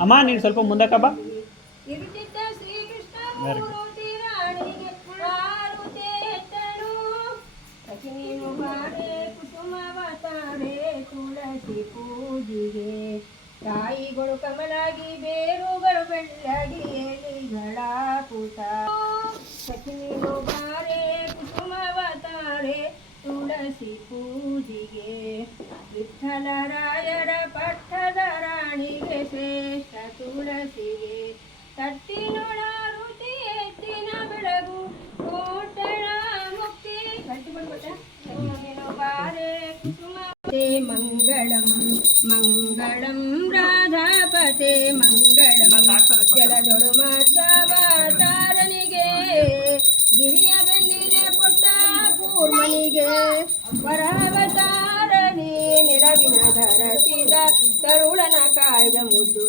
ಅಮ್ಮ ನೀನು ಸ್ವಲ್ಪ ಮುಂದಕ್ಕೆ ಬಾ. ಇರುತ್ತಿದ್ದ ಶ್ರೀಕೃಷ್ಣ ಮೂರ್ತಿ ರಾಣಿಗೆ ಮಾರುತೇತನು ಸಖಿನೇನು ಬಾರೆ ಕುಸುಮವತಾರೆ ತುಳಸಿ ಪೂಜಿಗೆ ತಾಯಿಗಳು ಕಮಲಾಗಿ ಬೇರುಗಳು ಬೆಳ್ಳಗಿ ಎಲಿಗಳ ಪುಟ ಸಖಿನೇನು ಬಾರೆ ಕುಸುಮವತಾರೆ ತುಳಸಿ ಪೂಜಿಗೆ ವಿಠ್ಠಲರಾಯರ ಪಟ್ಟದ ರಾಣಿಗೆ ಶ್ರೇಷ್ಠ ತುಳಸಿಗೆ ತಟ್ಟಿನೊಳಾರುತಿ ಎತ್ತಿನ ಬೆಳಗು ಕೋಟಳ ಮುಕ್ತಿ ಬಾರೆ ಕುಸುಮತೆ ಮಂಗಳಂ ಮಂಗಳಂ ರಾಧಾಪತೆ ಮಂಗಳಂ ಜಲದೊಳು ಮಾಚಾವತಾರನಿಗೆ ಗಿರಿಯ ಬೆನ್ನಿನ ಪುಟ್ಟ ಕೂರ್ಮನಿಗೆ ವರಾವತಾರನಿ ನೆರವಿನ ಧರಸಿದ ತರುಳನ ಕಾಯ್ದ ಮುದ್ದು